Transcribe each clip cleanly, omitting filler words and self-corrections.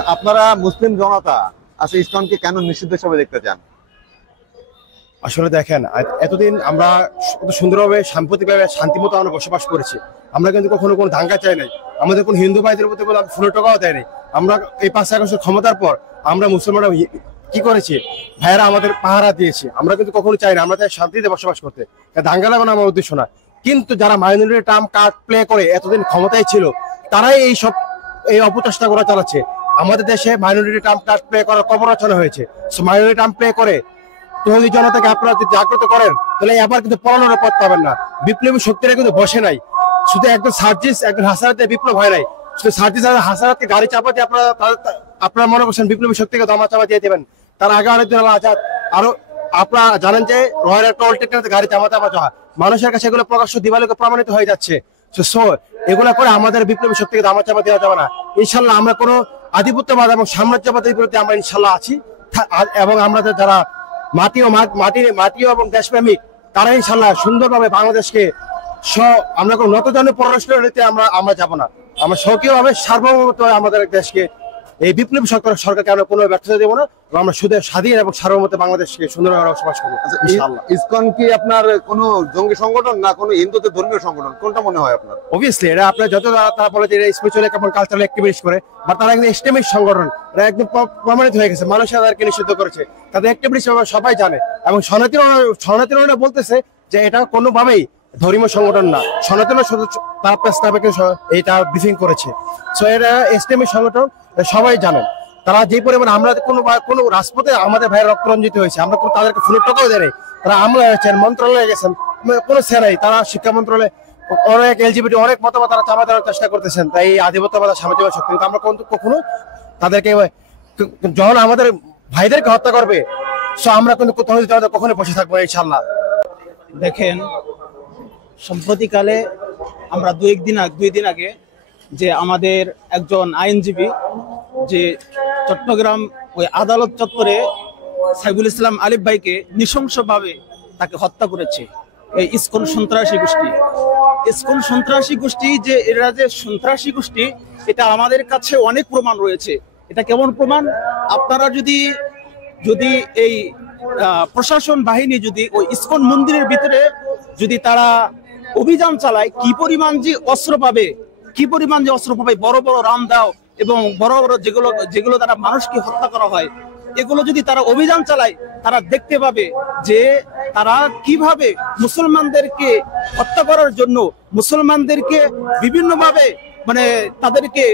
আচ্ছা, আপনারা মুসলিম জনতা আচ্ছা ইসকনকে কেন নিষিদ্ধ হিসেবে দেখতে চান? আসলে দেখেন, এতদিন আমরা সুন্দরভাবে সাম্প্রতিকভাবে শান্তিমতো আমরা বসবাস করেছি। আমরা কিন্তু কখনো কোনো দাঙ্গা চাই নাই, আমাদের কোনো হিন্দু ভাইদের মধ্যে কোনো ফুলের টাকাও দেয় নাই। আমরা এই 5 আগস্ট ক্ষমতার পর আমরা মুসলমানরা কি করেছি, ভাইয়েরা আমাদের পাহারা দিয়েছে। আমরা কিন্তু কখনো চাই না, আমরা চাই শান্তিতে বসবাস করতে, দাঙ্গা লাগানো আমার উদ্দেশ্য না। কিন্তু যারা মাইনরিটি টার্ম কার্ড প্লে করে এতদিন ক্ষমতায় ছিল, তারাই এই অপচেষ্টা করা চালাচ্ছে। আমাদের দেশে মাইনরিটি টার্ম কার্ড প্লে করার কবর রচনা হয়েছে। মাইনরিটি টার্ম প্লে করে তৌহিদি জনতাকে আপনারা যদি জাগ্রত করেন, তাহলে এবার কিন্তু পলানোর পথ পাবেন না। বিপ্লবী শক্তিরা কিন্তু বসে নাই, শুধু একজন সার্জিস একজন হাসারাতে বিপ্লব হয় নাই। শুধু সার্জিস আর হাসারাতকে গাড়ি চাপা দিয়ে আপনারা মনে করছেন বিপ্লবী শক্তিকে দমা চাপা দিয়ে দেবেন। তার আগে অনেকদিন আজাদ আরো আপনারা জানেন যে রয়্যাল একটা অল্টেকটাতে গাড়ি চাপা চাপা যাওয়া মানুষের কাছে এগুলো প্রকাশ্য দিবালোকে প্রমাণিত হয়ে যাচ্ছে। এগুলা করে আমাদের বিপ্লবী শক্তিকে দামা চাপা দেওয়া যাবে না। ইনশাল্লাহ আমরা কোনো আধিপত্যবাদ এবং সাম্রাজ্যবাদের বিরুদ্ধে আমরা ইনশাল্লাহ আছি, এবং আমরা যারা মাটি এবং দেশপ্রেমিক তারা ইনশাল্লাহ সুন্দরভাবে বাংলাদেশকে আমরা কোনো নতজানু পররাষ্ট্র নীতিতে আমরা যাব না। আমরা স্বকীয়ভাবে সার্বভৌমত্ব আমাদের দেশকে এই বিপ্লবী সরকারকে আমরা কোনো ব্যর্থতা দেবো না, এবং আমরা শুধু স্বাধীন এবং সার্বভৌমত্ব বাংলাদেশকে সুন্দরভাবে বসবাস করবো। ইসকন কি আপনার কোনো জঙ্গি সংগঠন না কোনো হিন্দুদের ধর্মীয় সংগঠন, কোনটা মনে হয় আপনার? অবভিয়াসলি এটা আপনার যত তারা বলে যে স্পিরিচুয়াল এবং কালচারাল অ্যাক্টিভিস্ট করে, বা তারা একদম এক্সট্রিমিস্ট সংগঠন, এটা একদম প্রমাণিত হয়ে গেছে। মানুষ তাদেরকে নিষিদ্ধ করেছে, তাদের অ্যাক্টিভিস্ট সবাই জানে। এবং সনাতনীরা বলতেছে যে এটা কোনোভাবেই ধর্মীয় সংগঠন না। সনাতন তার প্রস্তাবকে এটা ব্রিফিং করেছে। সো এটা এক্সট্রিমিস্ট সংগঠন, সবাই জানেন। তারা যে পরিমাণে আমরা কোনো রাজপথে আমাদের ভাইয়ের রক্ত রঞ্জিত হয়েছে, আমরা তাদেরকে ফুলের টাকাও দেয় নাই। তারা আমলা হয়েছেন, মন্ত্রণালয়ে গেছেন, কোনো সেরাই তারা শিক্ষা মন্ত্রণালয়ে অনেক এলজিবিটি অনেক মতামত তারা চাপা দেওয়ার চেষ্টা করতেছেন। তাই এই আধিপত্যবাদ সামাজিকবাদ শক্তি কিন্তু আমরা কখনো তাদেরকে যখন আমাদের ভাইদেরকে হত্যা করবে, আমরা কিন্তু কখনো বসে থাকবো ইনশাল্লাহ। দেখেন, সম্প্রতিকালে আমরা দুই দিন আগে যে আমাদের একজন আইনজীবী যে চট্টগ্রাম ওই আদালত চত্বরে সাইফুল ইসলাম আলিফ ভাইকে নৃশংসভাবে তাকে হত্যা করেছে এই ইসকন সন্ত্রাসী গোষ্ঠী। ইসকন সন্ত্রাসী গোষ্ঠী যে এরা যে সন্ত্রাসী গোষ্ঠী, এটা আমাদের কাছে অনেক প্রমাণ রয়েছে। এটা কেমন প্রমাণ? আপনারা যদি এই প্রশাসন বাহিনী যদি ওই ইসকন মন্দিরের ভিতরে যদি তারা অভিযান চালায়, কি পরিমাণ যে অস্ত্র পাবে, বড় বড় রামদাও এবং বড় বড় যেগুলো তারা মানুষকে হত্যা করা হয়, এগুলো যদি তারা অভিযান চালায়, তারা দেখতে পাবে যে তারা কিভাবে মুসলমানদেরকে হত্যা করার জন্য, মুসলমানদেরকে বিভিন্নভাবে তাদেরকে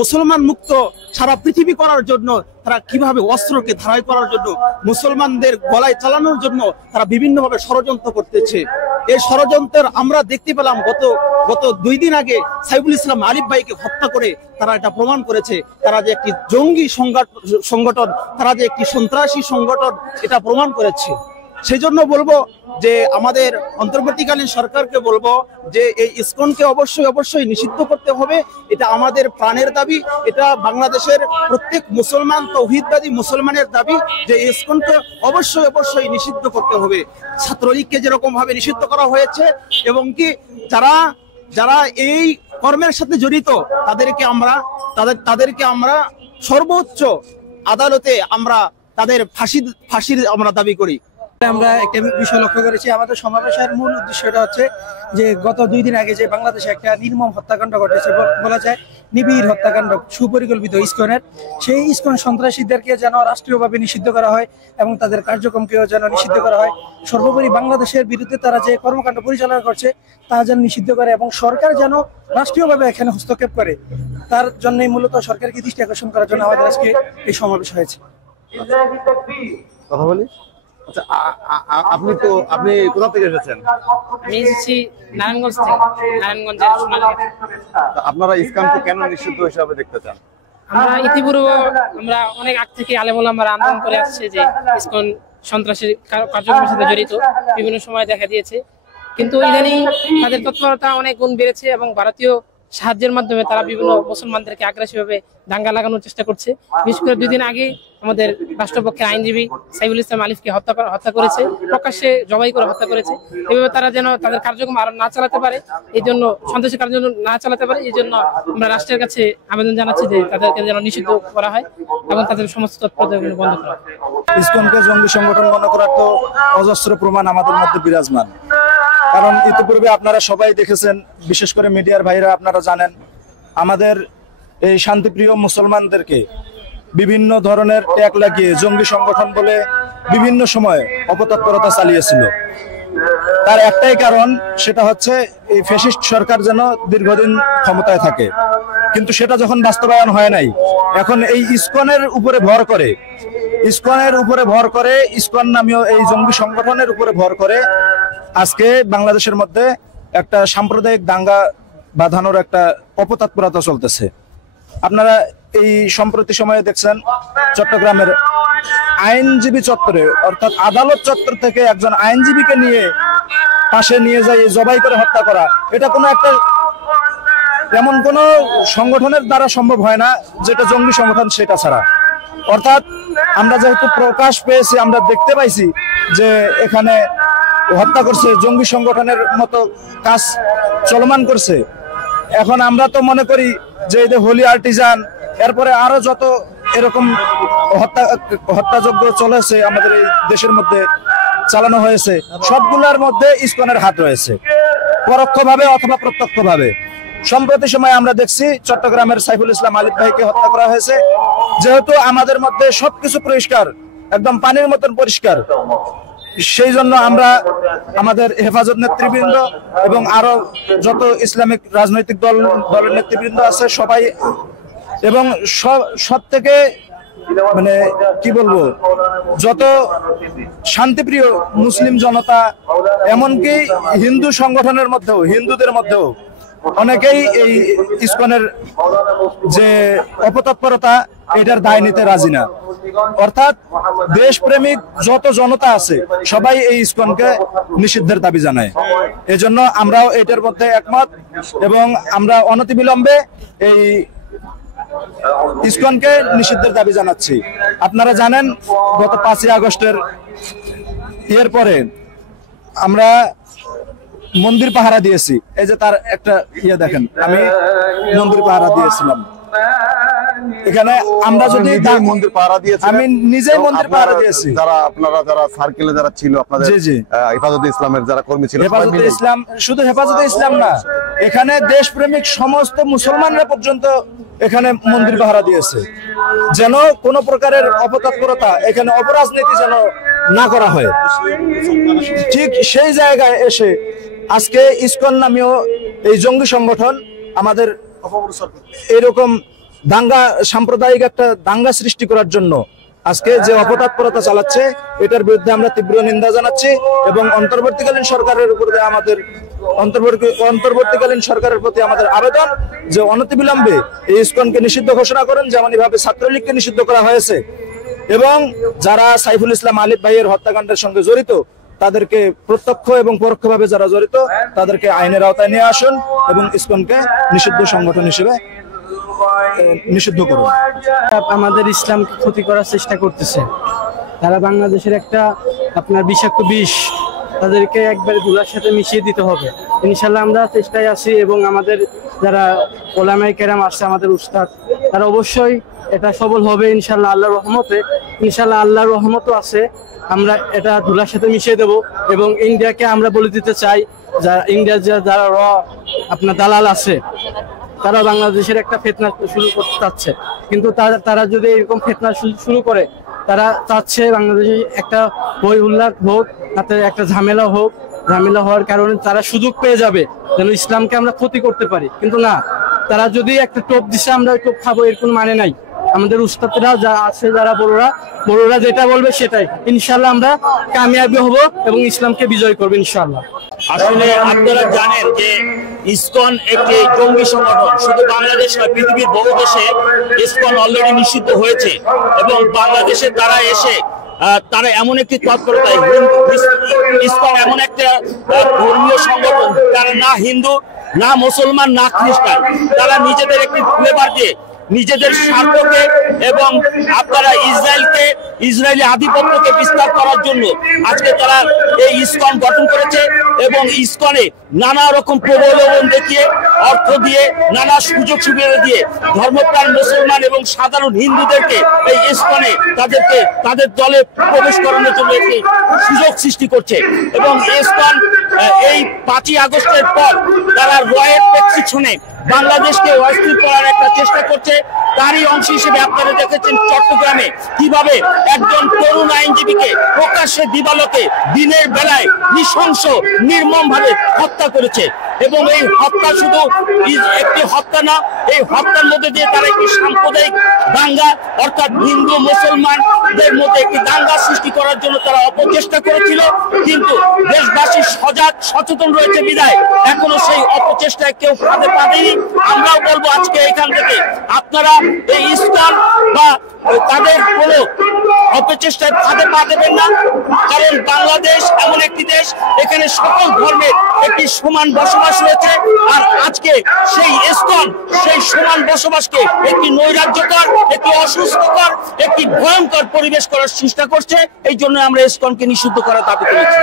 মুসলমান মুক্ত সারা পৃথিবী করার জন্য তারা কিভাবে অস্ত্রকে ধারাই করার জন্য, মুসলমানদের গলায় চালানোর জন্য তারা বিভিন্নভাবে ষড়যন্ত্র করতেছে। এই ষড়যন্ত্রের আমরা দেখতে পেলাম গত 2 দিন আগে সাইফুল ইসলাম আলিফ ভাইকে হত্যা করে তারা এটা প্রমাণ করেছে তারা যে একটি জঙ্গি সংগঠন, তারা যে একটি সন্ত্রাসী সংগঠন, এটা প্রমাণ করেছে। সেই জন্য বলবো যে আমাদের অন্তর্বর্তীকালীন সরকারকে বলবো যে এই ইসকনকে অবশ্যই নিষিদ্ধ করতে হবে। এটা আমাদের প্রাণের দাবি, এটা বাংলাদেশের প্রত্যেক মুসলমান তৌহিদবাদী মুসলমানের দাবি যে ইসকনকে অবশ্যই নিষিদ্ধ করতে হবে। ছাত্রলীগকে যেরকম ভাবে নিষিদ্ধ করা হয়েছে, এবং কি যারা এই কর্মের সাথে জড়িত তাদেরকে আমরা সর্বোচ্চ আদালতে আমরা তাদের ফাঁসির আমরা দাবি করি। আমরা একটা বিষয় লক্ষ্য করেছি, আমাদের সমাবেশের মূল উদ্দেশ্যটা হচ্ছে যে গত 2 দিন আগে যে বাংলাদেশে একটা নির্মম হত্যাকাণ্ড ঘটেছে, বলা যায় নিবিড় হত্যাকাণ্ড, সুপরিকল্পিত ইসকনের, সেই ইসকন সন্ত্রাসীদেরকে যেন রাষ্ট্রীয়ভাবে নিষিদ্ধ করা হয় এবং তাদের কার্যক্রমকেও যেন নিষিদ্ধ করা হয়। সর্বোপরি বাংলাদেশের বিরুদ্ধে তারা যে কর্মকাণ্ড পরিচালনা করছে তা যেন নিষিদ্ধ করে, এবং সরকার যেন রাষ্ট্রীয়ভাবে এখানে হস্তক্ষেপ করে, তার জন্যই মূলত সরকারকে দৃষ্টি আকর্ষণ করার জন্য আমাদের আজকে এই সমাবেশ হয়েছে। কথা বলি। আচ্ছা, আপনি কোথা থেকে এসেছেন? আমি এসেছি নারায়ণগঞ্জ থেকে, নারায়ণগঞ্জের সোনালীঘাট। আপনারা ইসকনকে কেন নিষিদ্ধ হিসাবে দেখতে চান? আমরা ইতিপূর্বে আমরা অনেক আগ থেকে আলেমুলামারা আন্দোলন করে আসছে যে ইসকন সন্ত্রাসী কার্যক্রমের সাথে জড়িত, বিভিন্ন সময় দেখা দিয়েছে। কিন্তু ইদানিং তাদের তৎপরতা অনেক গুণ বেড়েছে এবং ভারতীয় সাহায্যের মাধ্যমে তারা বিভিন্ন মুসলমানদেরকে আগ্রাসীভাবে দাঙ্গা লাগানোর চেষ্টা করছে। বিশেষ করে 2 দিন আগে আমাদের রাষ্ট্রপক্ষের আইনজীবী সাইফুল ইসলাম আলিফকে হত্যা করেছে, প্রকাশ্যে জবাই করে হত্যা করেছে। এভাবে তারা যেন তাদের কার্যক্রম আরো না চালাতে পারে, এই জন্য সন্ত্রাসী কার্যক্রম না চালাতে পারে, এই জন্য আমরা রাষ্ট্রের কাছে আবেদন জানাচ্ছি যে তাদেরকে যেন নিষিদ্ধ করা হয় এবং তাদের সমস্ত তৎপরতা বন্ধ করা হয়। ইসকনকে জঙ্গি সংগঠন মনে করার তো অজস্র প্রমাণ আমাদের মধ্যে বিরাজমান। কারণ ইতিপূর্বে আপনারা সবাই দেখেছেন, বিশেষ করে মিডিয়ার ভাইরা আপনারা জানেন, আমাদের এই শান্তিপ্রিয় মুসলমানদেরকে বিভিন্ন ধরনের ট্যাগ লাগিয়ে জঙ্গি সংগঠন বলে বিভিন্ন সময় অপতৎপরতা চালিয়েছিল। তার একটাই কারণ, সেটা হচ্ছে এই ফ্যাসিস্ট সরকার যেন দীর্ঘদিন ক্ষমতায় থাকে। কিন্তু সেটা যখন বাস্তবায়ন হয় নাই, এখন এই ইসকনের উপরে ভর করে, ইসকন নামীয় এই জঙ্গি সংগঠনের উপরে ভর করে আজকে বাংলাদেশের মধ্যে একটা সাম্প্রদায়িক দাঙ্গা বাঁধানোর একটা অপতৎপরতা চলতেছে। আপনারা এই সম্প্রতি সময়ে দেখছেন চট্টগ্রামের আইনজীবী চত্বরে, অর্থাৎ আদালত চত্বর থেকে একজন আইনজীবীকে নিয়ে পাশে নিয়ে যাই জবাই করে হত্যা করা, এটা কোনো একটা এমন কোন সংগঠনের দ্বারা সম্ভব হয় না যেটা জঙ্গি সংগঠন সেটা ছাড়া। অর্থাৎ আমরা যেহেতু প্রকাশ পেয়েছি, আমরা দেখতে পাইছি যে এখানে হত্যা করছে, জঙ্গি সংগঠনের মতো কাজ চলমান করছে। এখন আমরা তো মনে করি যে এই যে হোলি আর্টিজান, এরপরে আরো যত এরকম হত্যাযজ্ঞ চলেছে আমাদের এই দেশের মধ্যে চালানো হয়েছে, সবগুলোর মধ্যে ইসকনের হাত রয়েছে, পরোক্ষভাবে অথবা প্রত্যক্ষভাবে। সম্প্রতি সময় আমরা দেখছি চট্টগ্রামের সাইফুল ইসলাম আলিফ ভাইকে হত্যা করা হয়েছে। যেহেতু আমাদের মধ্যে সবকিছু পরিষ্কার, একদম পানির মতন পরিষ্কার, সেই জন্য আমরা আমাদের হেফাজত নেতৃবৃন্দ এবং আরো যত ইসলামিক রাজনৈতিক দলের নেতৃবৃন্দ আছে সবাই, এবং সব থেকে মানে কি বলবো, যত শান্তিপ্রিয় মুসলিম জনতা, এমনকি হিন্দু সংগঠনের মধ্যেও, হিন্দুদের মধ্যেও অনেকেই এই ইসকনের যে অপতৎপরতা এটার দায় নিতে রাজি না। অর্থাৎ দেশপ্রেমিক যত জনতা আছে সবাই এই ইসকনকে নিষিদ্ধের দাবি জানায়। এজন্য আমরাও এটার মধ্যে একমত এবং আমরা অনতিবিলম্বে এই ইসকনকে নিষিদ্ধের দাবি জানাচ্ছি। আপনারা জানেন গত 5ই আগস্টের এর পরে আমরা মন্দির পাহারা দিয়েছি। এই যে তার একটা দেখেন, আমি মন্দির পাহারা দিয়েছিলাম এখানে। আমরা যদি মন্দির পাহারা দিয়েছি, আমি নিজেই মন্দির পাহারা দিয়েছি। যারা সার্কেলে যারা ছিল আপনাদের, হেফাজতে ইসলামের যারা কর্মী ছিল, হেফাজতে ইসলাম, শুধু হেফাজতে ইসলাম না, এখানে দেশপ্রেমিক সমস্ত মুসলমানরা পর্যন্ত এখানে মন্দির পাহারা দিয়েছে, যেন কোন প্রকারের অপতৎপরতা, এখানে অপরাজনীতি যেন না করা হয়। ঠিক সেই জায়গায় এসে আজকে ইসকন নামীয় এই জঙ্গি সংগঠন আমাদের এরকম দাঙ্গা, সাম্প্রদায়িক একটা দাঙ্গা সৃষ্টি করার জন্য আজকে যে অপতৎপরতা চালাচ্ছে, এটার বিরুদ্ধে আমরা তীব্র নিন্দা জানাচ্ছি এবং অন্তর্বর্তীকালীন সরকারের উপরে আমাদের অন্তর্বর্তীকালীন সরকারের প্রতি আমাদের আবেদন যে অনতিবিলম্বে এই ইসকনকে নিষিদ্ধ ঘোষণা করেন, যেমন এভাবে ছাত্রলীগকে নিষিদ্ধ করা হয়েছে, এবং যারা সাইফুল ইসলাম আলিফ ভাইয়ের হত্যাকাণ্ডের সঙ্গে জড়িত তাদেরকে প্রত্যক্ষ এবং পরোক্ষভাবে যারা জড়িত তাদেরকে আইনের আওতায় নিয়ে আসুন এবং ইসকনকে নিষিদ্ধ সংগঠন হিসেবে নিষিদ্ধ করুন। আমাদের ইসলামকে ক্ষতি করার চেষ্টা করতেছে তারা। বাংলাদেশের একটা আপনার বিষাক্ত বিষ, তাদেরকে একবারে ধুলার সাথে মিশিয়ে দিতে হবে। ইনশাল্লাহ আমরা চেষ্টায় আছি এবং আমাদের যারা ওলামায়ে কেরাম আসছে, আমাদের উস্তাদ, তারা অবশ্যই এটা সফল হবে ইনশাল্লাহ আল্লাহর রহমতে। ইনশাল্লাহ আল্লাহর রহমতও আছে, আমরা এটা ধুলার সাথে মিশিয়ে দেব। এবং ইন্ডিয়াকে আমরা বলে দিতে চাই, যারা ইন্ডিয়ার যারা আপনার দালাল আছে, তারা বাংলাদেশের একটা ফিতনা শুরু করতে চাচ্ছে, কিন্তু তারা যদি এরকম ফিতনা শুরু করে, তারা চাচ্ছে বাংলাদেশে একটা হই হুল্লার হোক, তাতে একটা ঝামেলা হোক। ঝামেলা হওয়ার কারণে তারা সুযোগ পেয়ে যাবে যেন ইসলামকে আমরা ক্ষতি করতে পারি। কিন্তু না, তারা যদি একটা টোপ দিচ্ছে আমরা ওই টোপ খাবো, এর কোনো মানে নাই। আমাদের উস্তাদরা যা আছে, যারা বড়রা যেটা বলবে সেটাই, ইনশাল্লাহ আমরা কামিয়াবি হব এবং ইসলামকে বিজয় করবো ইনশাল্লাহ। আসলে আপনারা জানেন যে ইসকন একটি জঙ্গি সংগঠন, শুধু বাংলাদেশ নয়, পৃথিবীর বহু দেশে ইসকন অলরেডি নিষিদ্ধ হয়েছে এবং বাংলাদেশে তারা এসে তারা এমন একটি তৎপরতায়, ইসকন এমন একটা ধর্মীয় সংগঠন, তারা না হিন্দু না মুসলমান না খ্রিস্টান, তারা নিজেদের একটি ফ্লেভার দিয়ে নিজেদের স্বার্থকে এবং আপনারা ইসরায়েলি আধিপত্যকে বিস্তার করার জন্য আজকে তারা এই ইসকন গঠন করেছে এবং ইসকনে নানা রকম প্রলোভন দেখিয়ে, অর্থ দিয়ে, নানা সুযোগ সুবিধা দিয়ে ধর্মপ্রাণ মুসলমান এবং সাধারণ হিন্দুদেরকে এই ইসকনে তাদের দলে প্রবেশ করানোর জন্য একটি সুযোগ সৃষ্টি করছে। এবং ইসকন এই 5ই আগস্টের পর তারা রয়ের প্রেক্ষিছনে বাংলাদেশকে অস্থির করার একটা চেষ্টা করছে। তারই অংশ হিসেবে আপনারা দেখেছেন চট্টগ্রামে কিভাবে একজন তরুণ আইনজীবীকে প্রকাশ্যে দিবালোকে দিনের বেলায় নৃশংস নির্মমভাবে হত্যা করেছে। এবং এই হত্যা শুধু একটি হত্যা না, এই হত্যার মধ্যে দিয়ে তারা একটি সাম্প্রদায়িক দাঙ্গা, অর্থাৎ হিন্দু মুসলমানদের মধ্যে একটি দাঙ্গা সৃষ্টি করার জন্য তারা অপচেষ্টা করেছিল। কিন্তু দেশবাসী সচেতন রয়েছে বিধায় এখনো সেই অপচেষ্টায় কেউ ফাঁদে পাবেনি। আমরাও বলবো আজকে এখান থেকে আপনারা এই ইসকন বা তাদের কোনো অপচেষ্টায় ফাঁদে পা দেবেন না, কারণ বাংলাদেশ এমন একটি দেশ, এখানে সকল ধর্মের একটি সমান বসবাস রয়েছে। আর আজকে সেই ইসকন সেই সমান বসবাসকে একটি নৈরাজ্যকর, একটি অসুস্থকর, একটি ভয়ঙ্কর পরিবেশ করার চেষ্টা করছে। এই জন্য আমরা ইসকনকে নিষিদ্ধ করার দাবি করেছি।